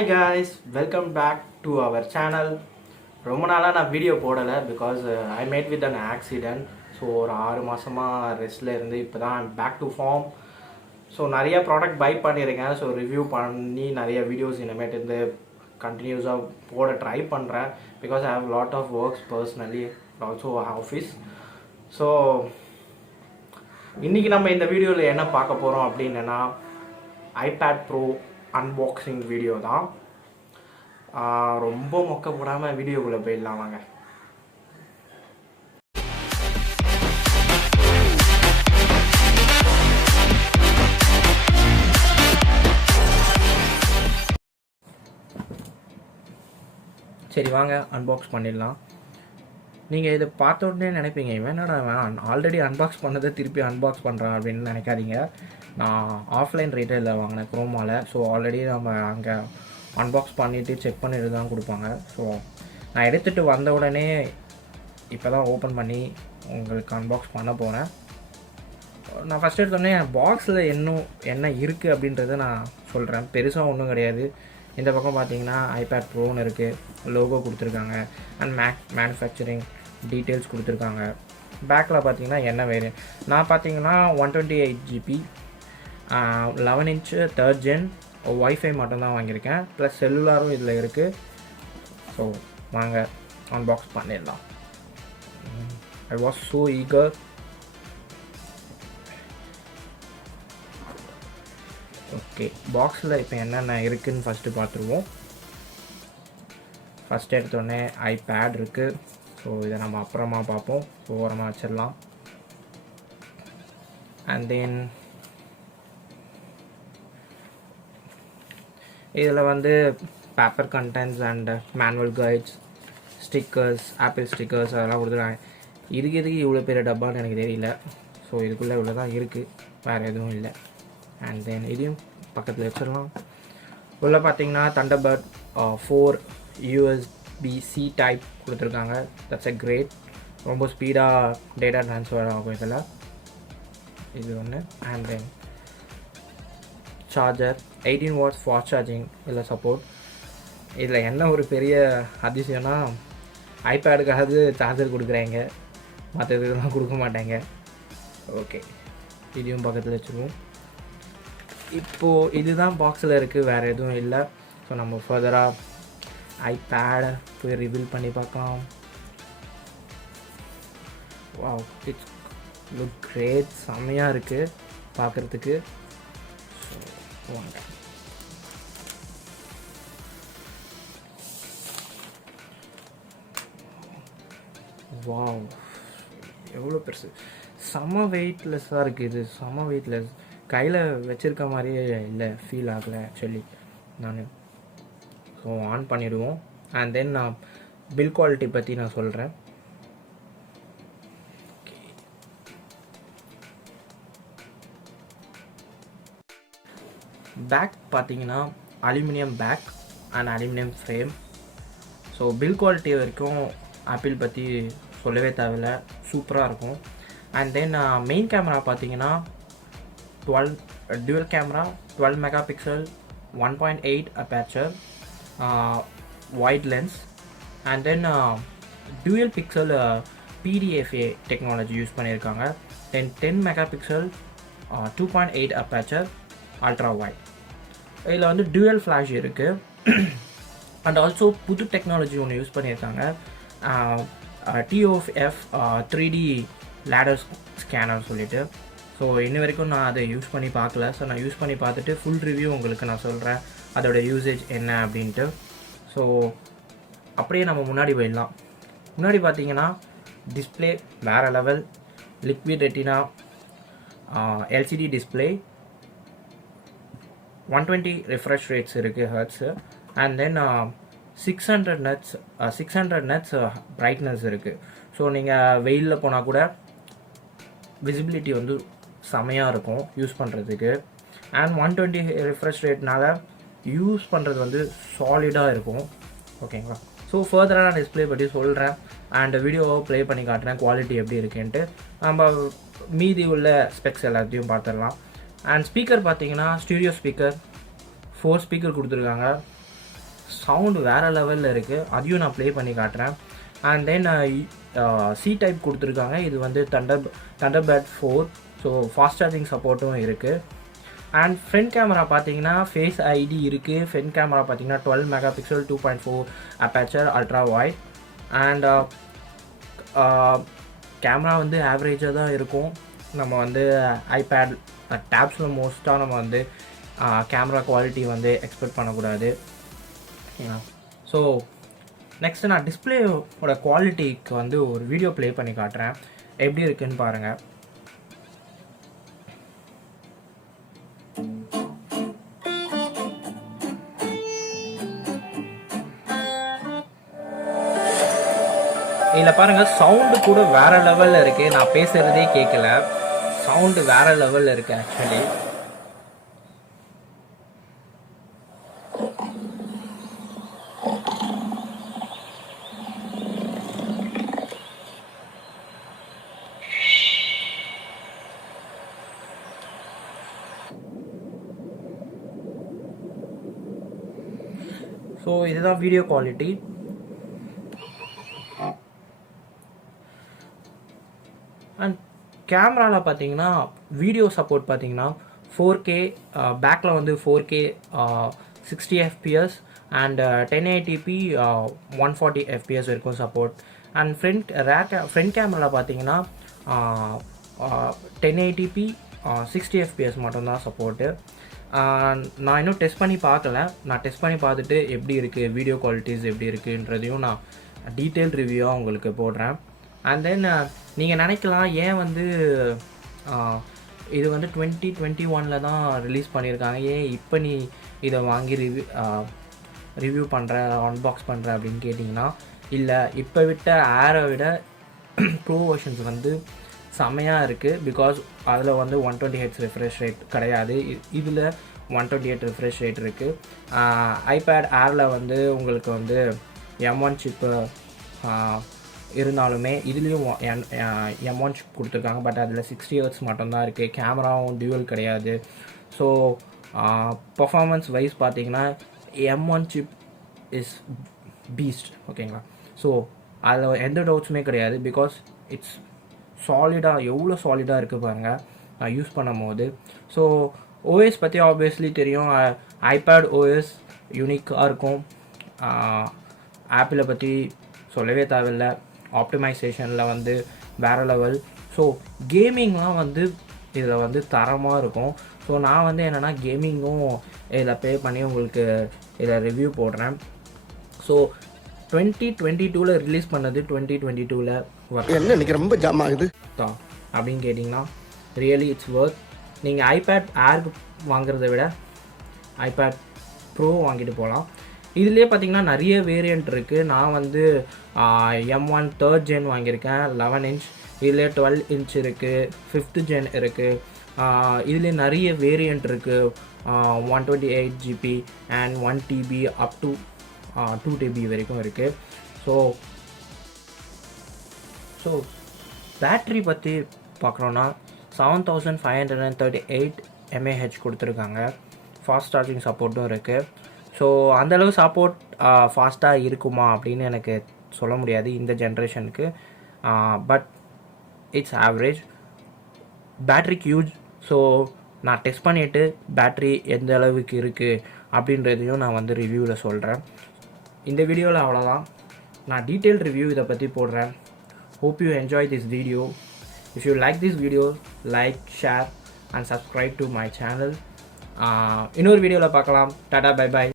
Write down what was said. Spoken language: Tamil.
Hi guys, welcome back to our channel. ரொம்ப நாளாக நான் வீடியோ போடலை because I met with an accident. So ஒரு 6 மாதமாக ரெஸ்ட்டில் இருந்து இப்போ தான் பேக் டு ஃபார்ம். ஸோ நிறைய ப்ராடக்ட் பை பண்ணியிருக்கேன். ஸோ ரிவ்யூ பண்ணி நிறைய வீடியோஸ் இனிமேட் இருந்து கண்டினியூஸாக போட ட்ரை பண்ணுறேன் because I have lot of works personally also office. So இன்றைக்கி நம்ம இந்த வீடியோவில் என்ன பார்க்க போகிறோம் அப்படின்னா ஐபேட் ப்ரோ அன்பாக்சிங் வீடியோ தான். ரொம்ப மொக்க போடாமல் வீடியோக்குள்ளே போயிடலாம் வாங்க. சரி வாங்க அன்பாக்ஸ் பண்ணிடலாம். நீங்கள் இதை பார்த்த உடனே நினைப்பீங்க வேணாடா ஆல்ரெடி அன்பாக்ஸ் பண்ணதை திருப்பி அன்பாக்ஸ் பண்ணுறான் அப்படின்னு நினைக்காதீங்க. நான் ஆஃப்லைன் ரீட்டைலில் வாங்கினேன் குரோமாவில். ஸோ ஆல்ரெடி நம்ம அங்கே அன்பாக்ஸ் பண்ணிவிட்டு செக் பண்ணிட்டு தான் கொடுப்பாங்க. ஸோ நான் எடுத்துகிட்டு வந்த உடனே இப்போ தான் ஓப்பன் பண்ணி உங்களுக்கு அன்பாக்ஸ் பண்ண போகிறேன். நான் ஃபஸ்ட் எடுத்தோடனே பாக்ஸில் என்ன இருக்குது அப்படின்றத நான் சொல்கிறேன். பெருசாக ஒன்றும் கிடையாது. இந்த பக்கம் பார்த்தீங்கன்னா ஐபேட் ப்ரோன்னு இருக்குது, லோகோ கொடுத்துருக்காங்க அண்ட் மேனுஃபேக்சரிங் டீட்டெயில்ஸ் கொடுத்துருக்காங்க. பேக்கில் பார்த்தீங்கன்னா என்ன வேறு நான் பார்த்தீங்கன்னா 128 GB 11 inch 3rd gen wifi மட்டும்தான் வாங்கியிருக்கேன். ப்ளஸ் செல்லுலாரும் இதில் இருக்குது. ஸோ வாங்க அன்பாக்ஸ் பண்ணிடலாம். I was so eager. Okay, பாக்ஸில் இப்போ என்னென்ன இருக்குதுன்னு ஃபஸ்ட்டு பார்த்துருவோம். ஃபஸ்ட் எடுத்தோடனே ஐபேட் இருக்குது. ஸோ இதை நம்ம அப்புறமா பார்ப்போம். ஸோ ஓரமாக வச்சிடலாம். அண்ட் தென் இதில் வந்து paper contents and manual guides, stickers, apple stickers அதெல்லாம் கொடுத்துருக்காங்க. இதுக்கு இவ்வளோ பெரிய டப்பான்னு எனக்கு தெரியல. ஸோ இதுக்குள்ளே இவ்வளோ தான் இருக்குது, வேறு எதுவும் இல்லை. அண்ட் தென் இதையும் பக்கத்தில் வச்சிடலாம். உள்ளே பார்த்தீங்கன்னா தண்டர்பர்ட் 4 USB-C டைப் கொடுத்துருக்காங்க. That's a great. ரொம்ப ஸ்பீடாக டேட்டா ட்ரான்ஸ்ஃபர் ஆகும் இதில். இது ஒன்று. And then charger 18 watts fast charging இதில் சப்போர்ட். இதில் என்ன ஒரு பெரிய அதிசயம்னா ஐபேடுக்காவது சார்ஜர் கொடுக்குறாங்க, மற்ற இதெல்லாம் கொடுக்க மாட்டாங்க. ஓகே, இதையும் பக்கத்தில் வச்சுருவோம். இப்போது இதுதான் பாக்ஸில் இருக்குது, வேறு எதுவும் இல்லை. ஸோ நம்ம ஃபர்தராக ஐபேடை போய் ரிவீல் பண்ணி பார்க்கலாம். Wow, it's look great. செம்மையாக இருக்குது பார்க்குறதுக்கு. வாங்க வாவ், எவ்வளோ பெருசு. செம வெயிட்லெஸ்ஸாக இருக்குது. இது செம வெயிட்லெஸ். கையில் வச்சுருக்க மாதிரியே இல்லை, ஃபீல் ஆகலை ஆக்சுவலி நான். ஸோ ஆன் பண்ணிவிடுவோம். அண்ட் தென் நான் பில் குவாலிட்டி பற்றி நான் சொல்கிறேன். பேக் பார்த்தீங்கன்னா aluminium back and aluminium frame. So build quality வரைக்கும் ஆப்பிள் பற்றி சொல்லவே தேவையில்ல, சூப்பராக இருக்கும். அண்ட் தென் மெயின் கேமரா பார்த்தீங்கன்னா dual camera 12 megapixel 1.8 aperture wide lens. அண்ட் தென் dual pixel PDFA technology use பண்ணியிருக்காங்க. Then 10 megapixel 2.8 aperture ultra wide. இதில் வந்து டூயல் ஃப்ளாஷ் இருக்குது. அண்ட் ஆல்சோ புது டெக்னாலஜி ஒன்று யூஸ் பண்ணியிருக்காங்க, TOF 3D லேடர் ஸ்கேனர் சொல்லிட்டு. ஸோ இன்ன வரைக்கும் நான் அதை யூஸ் பண்ணி பார்க்கல. ஸோ நான் யூஸ் பண்ணி பார்த்துட்டு ஃபுல் ரிவ்யூ உங்களுக்கு நான் சொல்கிறேன், அதோடய யூசேஜ் என்ன அப்படின்ட்டு. ஸோ அப்படியே நம்ம முன்னாடி போயிடலாம். முன்னாடி பார்த்தீங்கன்னா டிஸ்பிளே வேறு level, liquid retina LCD display, 120 refresh rates இருக்குது hertz. And then 600 nits brightness இருக்குது. ஸோ நீங்கள் வெயிலில் போனால் கூட விசிபிலிட்டி வந்து செமையாக இருக்கும் யூஸ் பண்ணுறதுக்கு. அண்ட் 120 refresh ரேட்னால யூஸ் பண்ணுறது வந்து சாலிடாக இருக்கும். ஓகேங்களா? ஸோ ஃபர்தராக நான் டிஸ்பிளே பற்றி சொல்கிறேன் அண்ட் வீடியோவை ப்ளே பண்ணி காட்டுறேன் குவாலிட்டி எப்படி இருக்குன்ட்டு. நம்ம மீதி உள்ள ஸ்பெக்ஸ் எல்லாத்தையும் பார்த்துடலாம். அண்ட் ஸ்பீக்கர் பார்த்தீங்கன்னா ஸ்டீரியோ ஸ்பீக்கர் 4 ஸ்பீக்கர் கொடுத்துருக்காங்க. சவுண்டு வேறு லெவலில் இருக்குது, அதையும் நான் ப்ளே பண்ணி காட்டுறேன். அண்ட் தென் சி டைப் கொடுத்துருக்காங்க, இது வந்து தண்டர்பேர்ட் 4, ஸோ ஃபாஸ்ட் சார்ஜிங் சப்போர்ட்டும் இருக்குது. அண்ட் ஃப்ரண்ட் கேமரா பார்த்தீங்கன்னா ஃபேஸ் ஐடி இருக்குது. ஃப்ரண்ட் கேமரா பார்த்தீங்கன்னா 12 mega pixel 2.4 aperture ultra wide. And camera வந்து ஆவரேஜாக தான் இருக்கும். நம்ம வந்து ஐபேட் டேப்ஸில் மோஸ்ட்டாக நம்ம வந்து கேமரா குவாலிட்டி வந்து எக்ஸ்பெக்ட் பண்ணக்கூடாது. ஸோ நெக்ஸ்ட்டு நான் டிஸ்பிளேயோட குவாலிட்டிக்கு வந்து ஒரு வீடியோ ப்ளே பண்ணி காட்டுறேன், எப்படி இருக்குன்னு பாருங்கள். இதில் பாருங்கள், சவுண்டு கூட வேறு லெவலில் இருக்குது. நான் பேசுகிறதே கேட்கல, சவுண்டு வேறு லெவலில் இருக்குது ஆக்சுவலி. ஸோ இதுதான் வீடியோ குவாலிட்டி. அண்ட் கேமராவில் பார்த்தீங்கன்னா வீடியோ சப்போர்ட் பார்த்தீங்கன்னா 4K, பேக்கில் வந்து 4K 60 fps and 1080p 140 fps இருக்கும் சப்போர்ட். அண்ட் ஃப்ரண்ட் கேமராவில் பார்த்தீங்கன்னா 1080p 60 fps மட்டும்தான் சப்போர்ட்டு. நான் இன்னும் டெஸ்ட் பண்ணி பார்க்கல, நான் டெஸ்ட் பண்ணி பார்த்துட்டு எப்படி இருக்குது, வீடியோ குவாலிட்டிஸ் எப்படி இருக்குன்றதையும் நான் டீட்டெயில் ரிவ்யூவாக உங்களுக்கு போடுறேன். அண்ட் தென் நீங்கள் நினைக்கலாம், ஏன் வந்து இது வந்து 2021 தான் ரிலீஸ் பண்ணியிருக்காங்க, ஏன் இப்போ நீ இதை வாங்கி ரிவ்யூ பண்ணுற, அன்பாக்ஸ் பண்ணுற அப்படின்னு கேட்டிங்கன்னா, இல்லை, இப்போ விட்ட ஏரை விட ப்ரோ வெர்ஷன்ஸ் வந்து செம்மையாக இருக்குது. பிகாஸ் அதில் வந்து 120Hz ரெஃப்ரெஷ் ரேட் கிடையாது, இதில் 128 ரெஃப்ரெஷ் ரேட் இருக்குது. ஐபேட் ஏரில் வந்து உங்களுக்கு வந்து M1 சிப்பு இருந்தாலுமே இதுலேயும் M1 சிப் கொடுத்துருக்காங்க, பட் அதில் 60 Hz மட்டும்தான் இருக்குது. கேமராவும் டியூவல் கிடையாது. ஸோ பர்ஃபார்மன்ஸ் வைஸ் பார்த்தீங்கன்னா M1 சிப் இஸ் பீஸ்ட், ஓகேங்களா. ஸோ அதில் எந்த டவுட்ஸுமே கிடையாது. பிகாஸ் இட்ஸ் சாலிடாக, எவ்வளோ சாலிடாக இருக்குது பாருங்கள் நான் யூஸ் பண்ணும் போது. ஸோ ஓஎஸ் பற்றி ஆப்வியஸ்லி தெரியும், ஐபேட் ஓஎஸ் யூனிக்காக இருக்கும். ஆப்பிளை பற்றி சொல்லவே தேவையில்லை, ஆப்டிமைசேஷனில் வந்து வேறு லெவல். ஸோ கேமிங்லாம் வந்து இதில் வந்து தரமாக இருக்கும். ஸோ நான் வந்து என்னென்னா கேமிங்கும் இதில் ப்ளே பண்ணி உங்களுக்கு இதில் ரிவ்யூ போடுறேன். ஸோ 2022 ரிலீஸ் பண்ணது 2022 என்ன இன்னைக்கு ரொம்ப ஜாம் ஆகுது தான் அப்படின்னு கேட்டிங்கன்னா ரியலி இட்ஸ் ஒர்த். நீங்கள் ஐபேட் ஏர் வாங்குறத விட ஐபேட் ப்ரோ வாங்கிட்டு போகலாம். இதுலேயே பார்த்தீங்கன்னா நிறைய வேரியண்ட் இருக்குது. நான் வந்து M1 3rd gen வாங்கியிருக்கேன், 11 inch. இதிலே 12 inch இருக்குது, 5th gen இருக்குது. இதுலேயே நிறைய வேரியண்ட் இருக்குது, 128 GB and 1 TB up to 2 TB வரைக்கும் இருக்குது. ஸோ பேட்ரி பற்றி பார்க்குறோன்னா 7538 mAh கொடுத்துருக்காங்க. ஃபாஸ்ட் சார்ஜிங் சப்போர்ட்டும் இருக்குது. ஸோ அந்தளவு சப்போர்ட் ஃபாஸ்ட்டாக இருக்குமா அப்படின்னு எனக்கு சொல்ல முடியாது இந்த ஜென்ரேஷனுக்கு, பட் இட்ஸ் ஆவரேஜ். பேட்ரிக்கு யூஸ். ஸோ நான் டெஸ்ட் பண்ணிவிட்டு பேட்ரி எந்த அளவுக்கு இருக்குது அப்படின்றதையும் நான் வந்து ரிவ்யூவில் சொல்கிறேன். இந்த வீடியோவில் அவ்வளோதான், நான் டீட்டெயில் ரிவ்யூ இதை பற்றி போடுறேன். Hope you enjoy this video. If you like this video, like, share and subscribe to my channel. இன்னொரு வீடியோவில் பார்க்கலாம். Tata, bye bye.